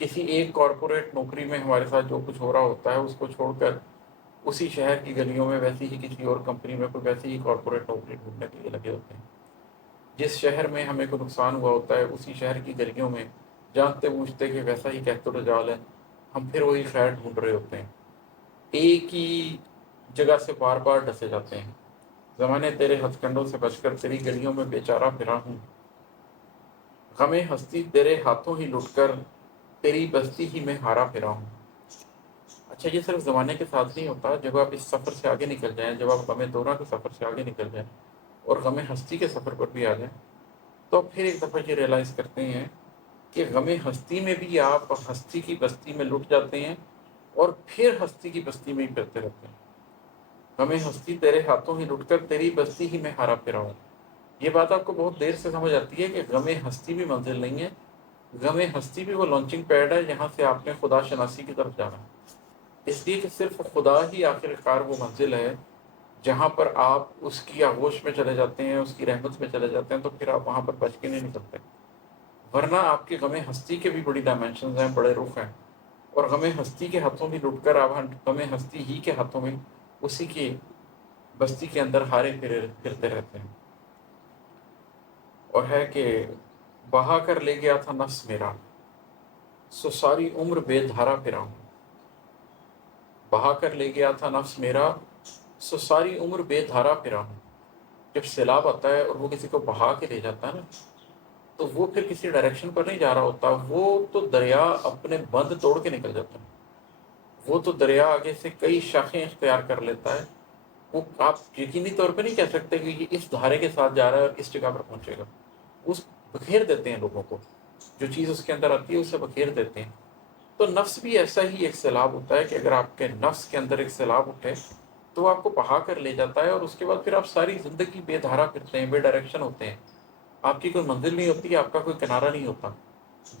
کسی ایک کارپوریٹ نوکری میں ہمارے ساتھ جو کچھ ہو رہا ہوتا ہے اس کو چھوڑ کر اسی شہر کی گلیوں میں ویسی ہی کسی اور کمپنی میں کوئی ویسی ہی کارپوریٹ نوکری ڈھونڈنے کے لیے لگے ہوتے ہیں۔ جس شہر میں ہمیں کوئی نقصان ہوا ہوتا ہے اسی شہر کی گلیوں میں جانتے بوجھتے کہ ویسا ہی کہت و رجال ہے، ہم پھر وہی خیر ڈھونڈ رہے ہوتے ہیں، ایک ہی جگہ سے بار بار ڈسے جاتے ہیں۔ زمانے تیرے ہتھ کنڈوں سے بچ کر تیری گلیوں میں بیچارہ پھرا ہوں، غم ہستی تیرے ہاتھوں ہی لٹ کر تیری بستی ہی میں ہارا پھرا ہوں۔ اچھا، یہ صرف زمانے کے ساتھ نہیں ہوتا، جب آپ اس سفر سے آگے نکل جائیں، جب آپ غم دورہ کے سفر سے آگے نکل جائیں اور غم ہستی کے سفر پر بھی آ جائیں، تو پھر ایک دفعہ یہ ریئلائز کرتے ہیں کہ غم ہستی میں بھی آپ ہستی کی بستی میں لٹ جاتے ہیں اور پھر ہستی کی بستی میں ہی پھرتے رہتے ہیں۔ غم ہستی تیرے ہاتھوں ہی لٹ کر تیری بستی ہی میں ہارا پھرا ہوں۔ یہ بات آپ کو بہت دیر سے سمجھ آتی ہے کہ غم ہستی بھی منزل نہیں ہے، غم ہستی بھی وہ لانچنگ پیڈ ہے جہاں سے آپ نے خدا شناسی کی طرف جانا ہے۔ اس لیے کہ صرف خدا ہی آخر کار وہ منزل ہے جہاں پر آپ اس کی آغوش میں چلے جاتے ہیں، اس کی رحمت میں چلے جاتے ہیں، تو پھر آپ وہاں پر بچ کے نہیں نکلتے، ورنہ آپ کی غم ہستی کے بھی بڑی ڈائمینشنز ہیں، بڑے رخ ہیں، اور غم ہستی کے ہاتھوں میں لٹ کر آپ غم ہستی ہی کے ہاتھوں میں اسی کی بستی کے اندر ہارے پھرتے رہتے ہیں۔ اور ہے کہ بہا کر لے گیا تھا نفس میرا، سو ساری عمر بے دھارا پھرا ہوں۔ بہا کر لے گیا تھا نفس میرا، سو ساری عمر بے دھارا پھرا ہوں۔ جب سیلاب آتا ہے اور وہ کسی کو بہا کے لے جاتا ہے نا، تو وہ پھر کسی ڈائریکشن پر نہیں جا رہا ہوتا، وہ تو دریا اپنے بند توڑ کے نکل جاتا ہے، وہ تو دریا آگے سے کئی شاخیں اختیار کر لیتا ہے۔ وہ آپ یقینی طور پہ نہیں کہہ سکتے کہ یہ اس دھارے کے ساتھ جا رہا ہے اور اس جگہ پر پہنچے گا، اس بکھیر دیتے ہیں لوگوں کو، جو چیز اس کے اندر آتی ہے اسے بکھیر دیتے ہیں۔ تو نفس بھی ایسا ہی ایک سیلاب ہوتا ہے کہ اگر آپ کے نفس کے اندر ایک سیلاب اٹھے تو وہ آپ کو بہا کر لے جاتا ہے، اور اس کے بعد پھر آپ ساری زندگی بے دھارا پھرتے ہیں، بے ڈائریکشن ہوتے ہیں، آپ کی کوئی منزل نہیں ہوتی، آپ کا کوئی کنارہ نہیں ہوتا۔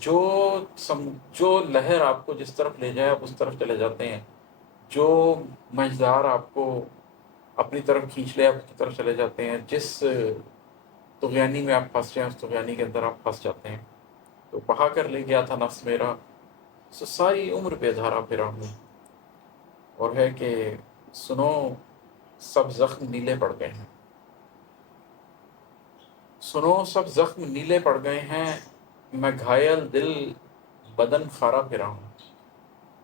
جو جو لہر آپ کو جس طرف لے جائے آپ اس طرف چلے جاتے ہیں، جو مجدار آپ کو اپنی طرف کھینچ لے آپ کی طرف چلے جاتے ہیں، جس طغیانی میں آپ پھنس جائیں اس طغیانی کے اندر آپ پھنس جاتے ہیں۔ تو بہا کر لے گیا تھا نفس میرا، سو ساری عمر بے دھارا پھرا ہوں۔ اور ہے کہ سنو سب زخم نیلے پڑ گئے ہیں، سنو سب زخم نیلے پڑ گئے ہیں، میں گھائل دل بدن خارا پھرا ہوں۔